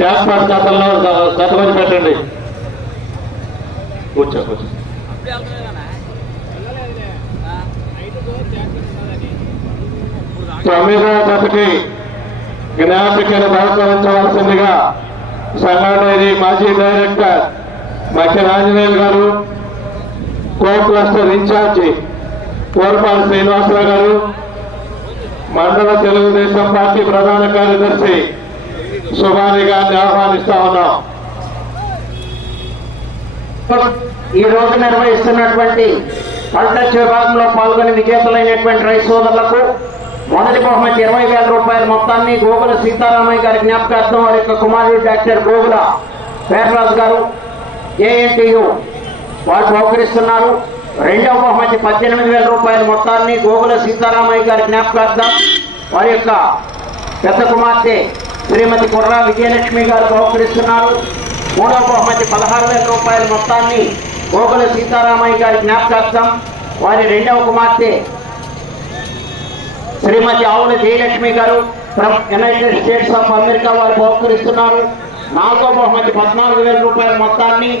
Transport ఖాతాలో జతకొని పెట్టండి. కూర్చో కూర్చో. తొమ్మిదవ జ్ఞాపికను బహుకరించవలసిందిగా సంగారెడ్డి మాజీ డైరెక్టర్ మధ్య Anjaneyulu garu co cluster incharge Korapati Srinivasarao garu మండల తెలుగుదేశం పార్టీ ప్రధాన కార్యదర్శి సుభాని గారిని ఆహ్వానిస్తా ఉన్నాం. ఈ రోజు నిర్వహిస్తున్నటువంటి పంటచ్ విభాగంలో పాల్గొని విజేతలైనటువంటి రైతు సోదరులకు మొదటి బహుమతి ఇరవై వేల రూపాయల మొత్తాన్ని గోగుల సీతారామయ్య గారి జ్ఞాపకార్థం వారి యొక్క కుమారుడు డాక్టర్ గోగుల పేర్రాజు గారు ఏఎన్టీయు వారు బహుకరిస్తున్నారు. రెండవ బహుమతి పద్దెనిమిది వేల రూపాయల మొత్తాన్ని గోగుల సీతారామయ్య గారి జ్ఞాపకార్థం వారి యొక్క పెద్ద కుమార్తె శ్రీమతి కుర్రా విజయలక్ష్మి గారు బహుకరిస్తున్నారు. మూడవ బహుమతి పదహారు వేల రూపాయల మొత్తాన్ని గోకుల సీతారామయ్య గారి జ్ఞాపకార్థం వారి రెండవ కుమార్తె Shrimati Avula Jayalakshmi garu from United States of America వారు బహుకరిస్తున్నారు. నాలుగో బహుమతి పద్నాలుగు వేల రూపాయల మొత్తాన్ని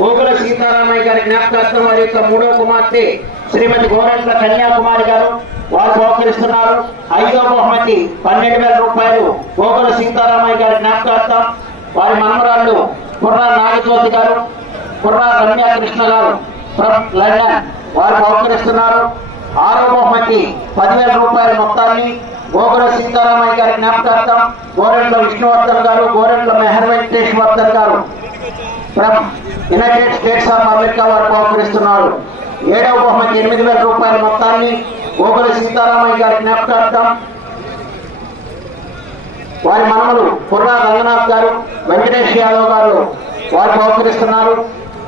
గోకుల సీతారామయ్య గారి జ్ఞాపకార్థం వారి యొక్క మూడవ కుమార్తె శ్రీమతి గోరంట్ల కన్యాకుమారి గారు వారు సహకరిస్తున్నారు ఐదో బహుమతి పన్నెండు వేల రూపాయలు. గోకుల సీతారామయ్య గారి జ్ఞాపకార్థం వారి మనమరాళ్ళు కుర్రా నాగజ్యోతి గారు కుర్రా రమ్య కృష్ణ గారు ఫ్రమ్ లండన్ వారు సహకరిస్తున్నారు ఆరో బహుమతి పదివేల రూపాయల మొత్తాన్ని గోగుల సీతారామయ్య గారి జ్ఞాపకార్థం గోరెండ్ల విష్ణువర్ధన్ గారు గోరెండ్ల Meher Venkatesh Vardhan garu from United States of America వారు సహకరిస్తున్నారు ఏడవ బహుమతి ఎనిమిది వేల రూపాయల మొత్తాన్ని గోగుల సీతారామయ్య గారి జ్ఞాపకార్థం వారి మనములు పుర్రా రంగనాథ్ గారు వెంకటేష్ యాదవ్ గారు వారు బహుకరిస్తున్నారు.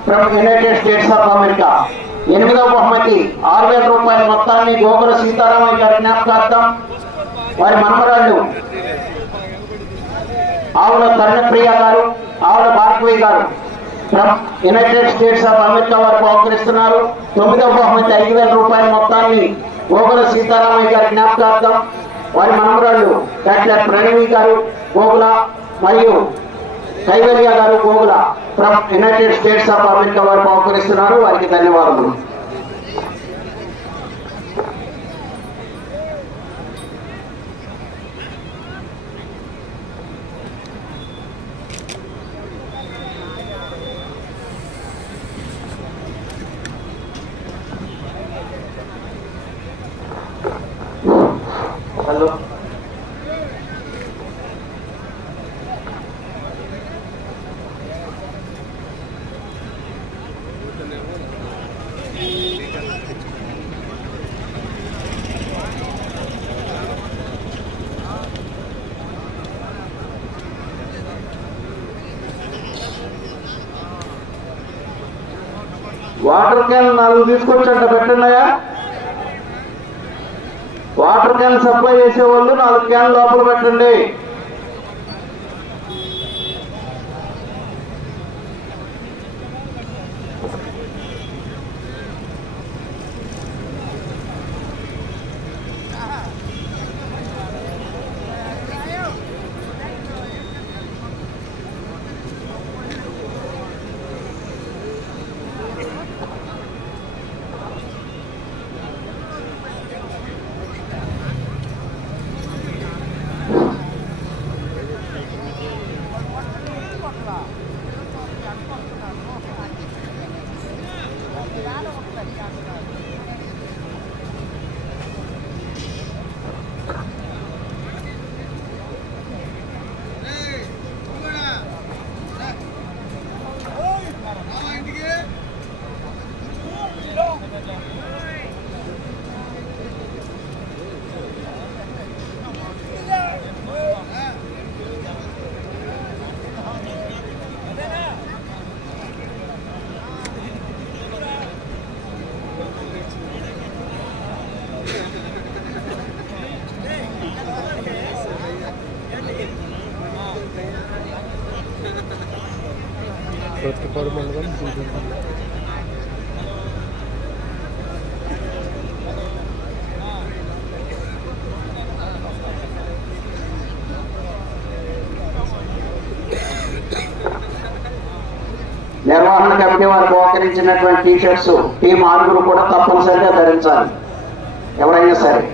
From United States of America ఎనిమిదవ బహుమతి ఆరు వేల రూపాయల మొత్తాన్ని గోకుల సీతారామయ్య గారి జ్ఞాపకార్థం వారి మనమరాళ్ళు ఆవుల కర్ణప్రియ garu Avula Bhargavi garu from United States of America వారు బహుకరిస్తున్నారు. తొమ్మిదవ బహుమతి ఐదు వేల రూపాయల మొత్తాన్ని గోకుల సీతారామయ్య గారి జ్ఞాపకార్థం వారి మనమరాళ్ళు డాక్టర్ ప్రణవి గారు గోకుల మరియు Kaivalya garu Gokula United States of America వారు బహుకరిస్తున్నారు వారికి ధన్యవాదములు. వాటర్ క్యాన్ నాలుగు తీసుకొచ్చంట పెట్టండియా వాటర్ క్యాన్ సప్లై చేసేవాళ్ళు నాలుగు క్యాన్ లోపల పెట్టండి. ప్రతిపాడు మండలం నిర్వహణ కమిటీ వారు మోకరించినటువంటి టీషర్ట్స్ టీం ఆరుగురు కూడా తప్పనిసరిగా ధరించాలి. ఎవరైనా సరే.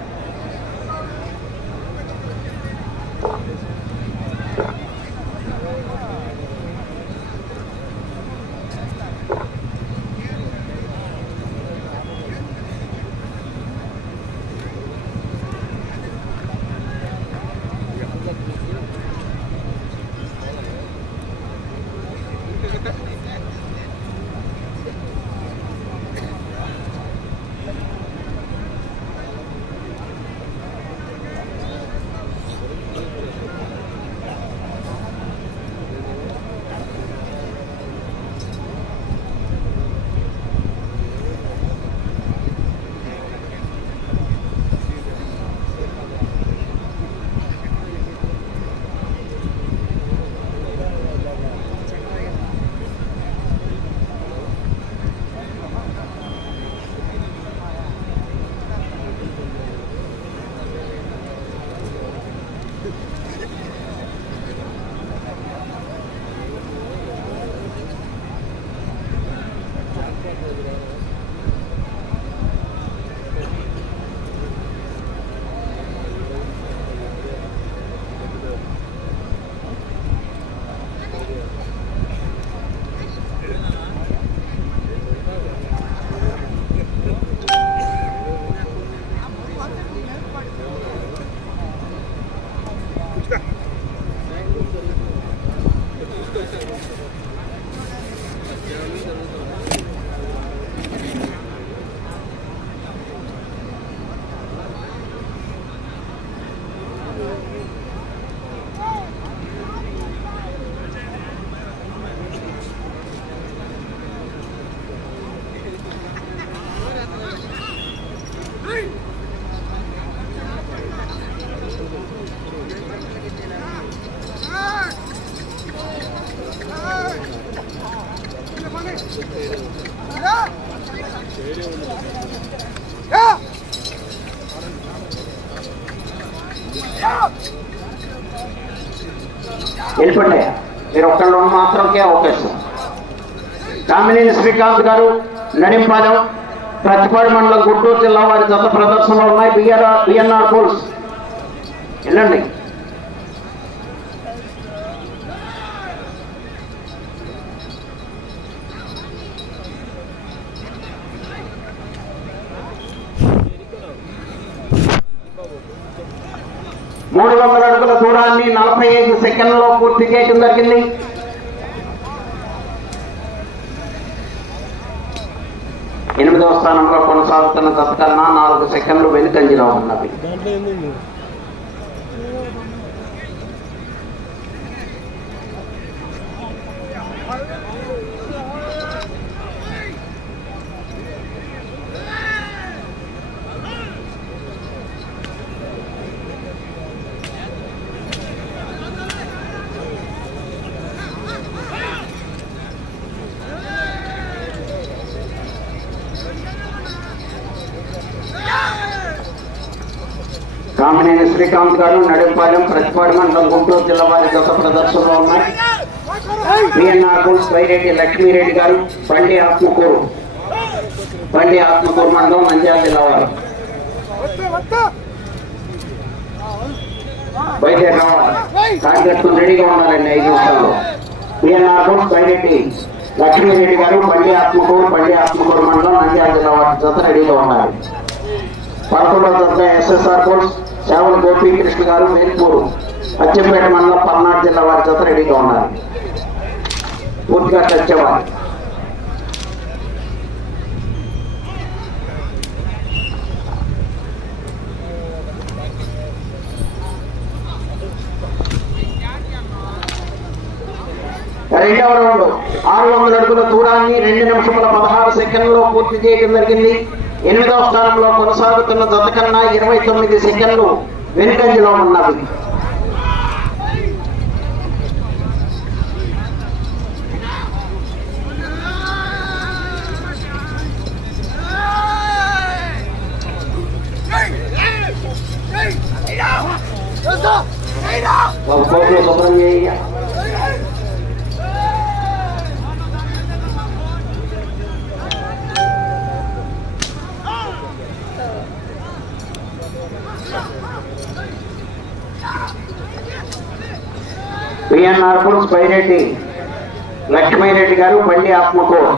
వెళ్ళిపోండి మీరు ఒక్కళ్ళు మాత్రంకే అవకాశం. కామినేని శ్రీకాంత్ గారు నడింపాలెం ప్రతిపాడు మండలం గుంటూరు జిల్లా వారి జత ప్రదర్శనలో ఉన్నాయి. BR BNR polls. వెళ్ళండి. మూడు వందల అడుగుల దూరాన్ని నలభై ఐదు సెకండ్లలో పూర్తి చేయడం జరిగింది ఎనిమిదవ సాగుతున్న కొనసాగుతున్న నాలుగు సెకండ్లు వెనుకంజిలో ఉన్నవి. శ్రీకాంత్ గారు నడింపాలెం ప్రతిపాడు మండలం గుంటూరు జిల్లా వారి గత ప్రదర్శనలో ఉన్నాయి. పిఎన్ఆర్ స్వైరెడ్డి లక్ష్మీరెడ్డి గారు బండి ఆత్మకూరు బండి ఆత్మకూరు మండలం నంద్యాల జిల్లా వారు. బయట రావాలి టార్గెట్ రెడీగా ఉండాలండి ఐదు నిమిషాలు పిఎన్ఆర్ స్వైరెడ్డి లక్ష్మీరెడ్డి గారు బండి ఆత్మకూరు బండి ఆత్మకూరు మండలం నంద్యాల జిల్లా వారి జత రెడీగా ఉండాలి. పదకొండవ దశ ఎస్ఎస్ఆర్ కోర్స్ సేవల గోపీకృష్ణ గారు మేల్పూరు అచ్చంపేట మండలం పల్నాడు జిల్లా వారి చేత రెడీగా ఉన్నారు. పూర్తిగా చచ్చేవారు. రెండవ రౌండ్. ఆరు వందల అడుగుల దూరాన్ని రెండు నిమిషముల పదహారు సెకండ్లో పూర్తి చేయడం జరిగింది. ఎనిమిదవ స్థానంలో కొనసాగుతున్న జత కన్నా ఇరవై తొమ్మిది సెకండ్లు వెనుకంజలో ఉన్నది ఒక కోట్లు శుభ్రం చేయ పిఎన్ఆర్ పుల్స్ పైరెడ్డి లక్ష్మీరెడ్డి గారు బండి ఆత్మకూరు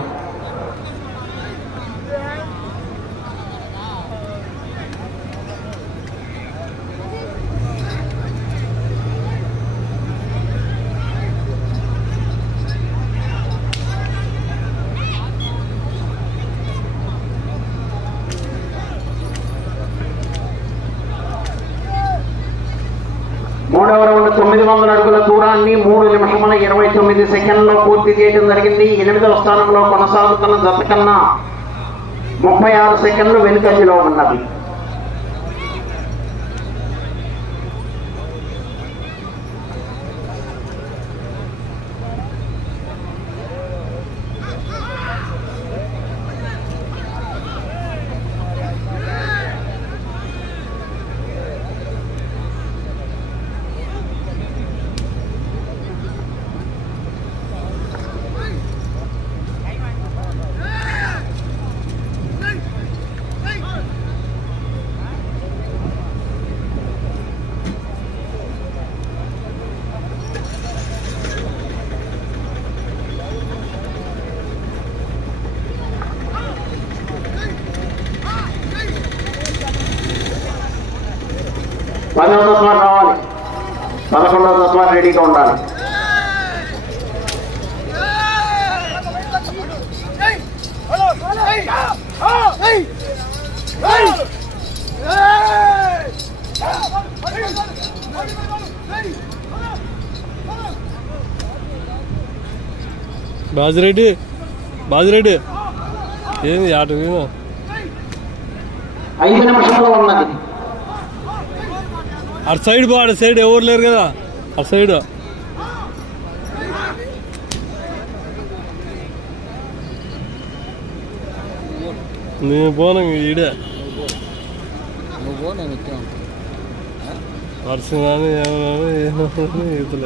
మూడవ రెండు తొమ్మిది వందల అడుగుల దూరాన్ని మూడు నిమిషముల ఇరవై తొమ్మిది సెకండ్లో పూర్తి చేయడం జరిగింది. ఎనిమిదవ స్థానంలో కొనసాగుతున్న జత కన్నా ముప్పై ఆరు సెకండ్లు వెనుకంజలో ఉన్నది పదవ తత్వ రావాలి తత్వ రెడీగా ఉండాలి. బాజిరెడ్డి బాజిరెడ్డి. ఏంది ఆట ఐదు నిమిషంలో ఉన్నది. అటు సైడ్ బా అటు సైడ్ ఎవరు లేరు కదా? ഔട്ട് സൈഡ് നീ പോണ വീട് വർഷം ഞാൻ ഇതിൽ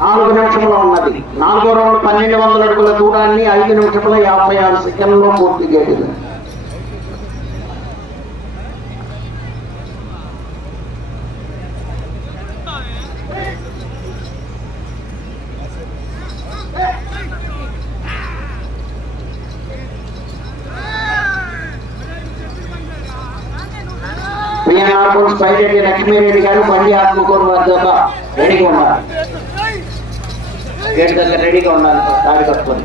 నాలుగు నిమిషంలో ఉన్నది. నాలుగో రౌండ్ పన్నెండు వందల అడుగుల దూరాన్ని ఐదు నిమిషముల యాభై ఆరు సెకండ్లో పూర్తి చేయడం పిఎన్ఆర్ పుల్స్ పైరెడ్డి లక్ష్మీరెడ్డి గారు బండి ఆత్మకూరు వద్ద రెడీగా ఉన్నారు. గేట్ దగ్గర రెడీగా ఉండాలి. దాడి కట్టుకొని.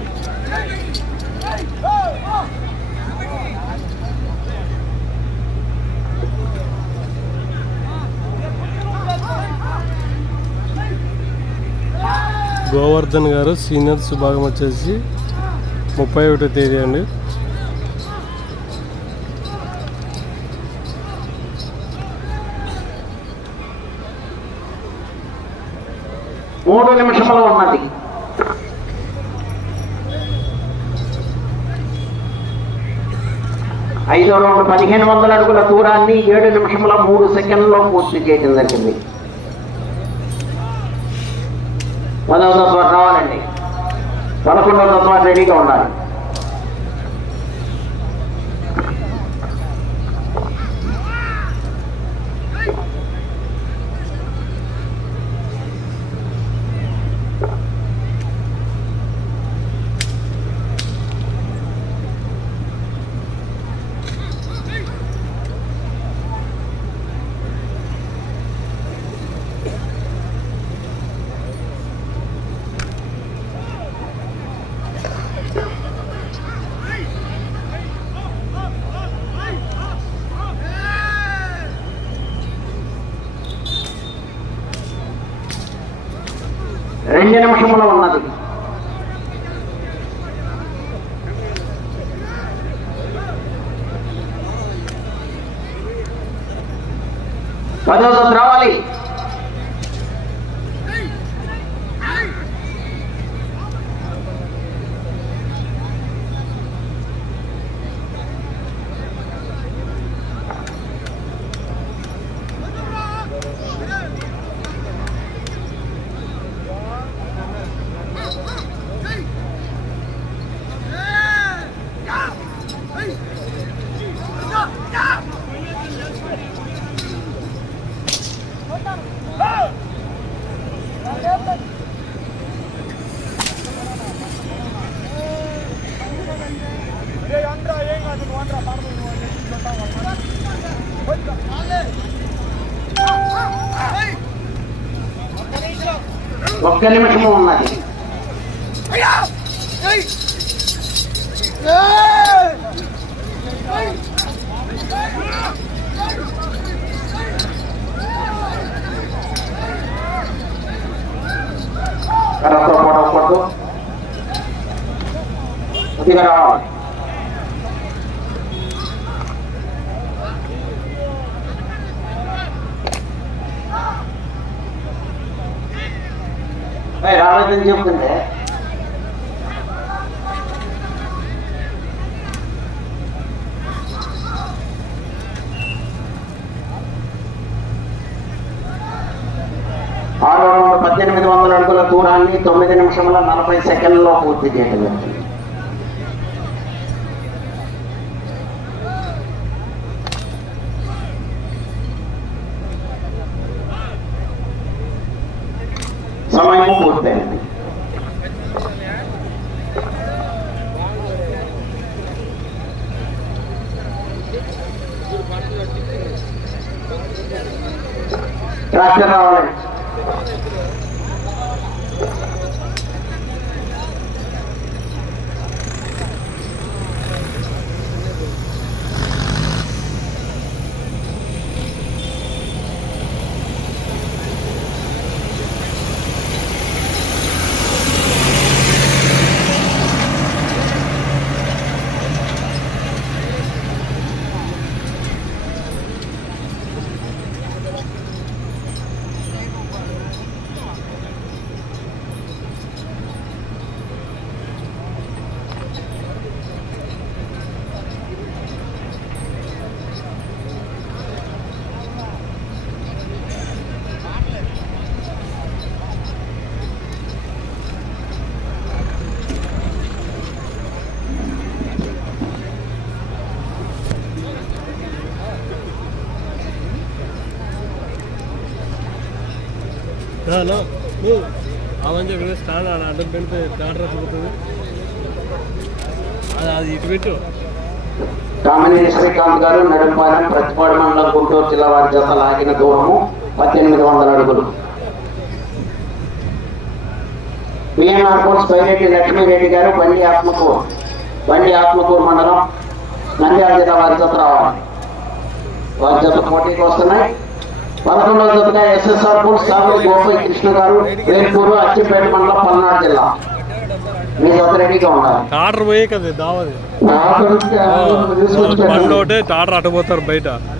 గోవర్ధన్ గారు సీనియర్స్ విభాగం వచ్చేసి ముప్పై ఒకటో తేదీ అండి. మూడు నిమిషములు ఉన్నది. ఐదో రౌండ్ పదిహేను వందల అడుగుల దూరాన్ని ఏడు నిమిషముల మూడు సెకండ్లో పూర్తి చేయడం జరిగింది. పదవ తత్వ రావాలండి. పదకొండవ తత్వ రెడీగా ఉండాలి. రెండు నిమిషముల ఉన్నది పదో జత రావాలి ఒక్క నిమిషము ఉన్నది. కర్రతో పొడవకూడదు కొద్దిగా రావాలి రాలేదని చెప్తుంటే ఆరు వందల పద్దెనిమిది వందల అడుగుల దూరాన్ని తొమ్మిది నిమిషంలో నలభై సెకండ్లో పూర్తి చేయడం జరిగింది. রাখে না অনেক ట్రాక్టర్ రావాలి అవని చెప్పి స్టాండ్ ఆడ అడ్డం పెడితే డాక్టర్ పోతుంది. అది అది ఇటు పెట్టు. కామినేని శ్రీకాంత్ గారు నడుంపాలెం ప్రతిపాడు మండలం గుంటూరు జిల్లా వారి జత లాగిన దూరము పద్దెనిమిది వందల అడుగులు. బిఎన్ఆర్ కోర్స్ పైరెడ్డి లక్ష్మీరెడ్డి గారు బండి ఆత్మకూరు. బండి ఆత్మకూరు మండలం నంద్యాల జిల్లా వారి జత రావాలి. వారి జత పోటీకి వస్తున్నాయి. పదకొండవ జతగా ఎస్ఎస్ఆర్ కోర్స్ సాగులు గోపై కృష్ణ గారు వేల్పూరు అచ్చిపేట మండలం పల్నాడు జిల్లా. మీ రెడీగా ఉండాలి. టాటర్ పోయే కదా దావది. నాకు బండి ఒకటే టాటర్ అటు పోతారు బయట.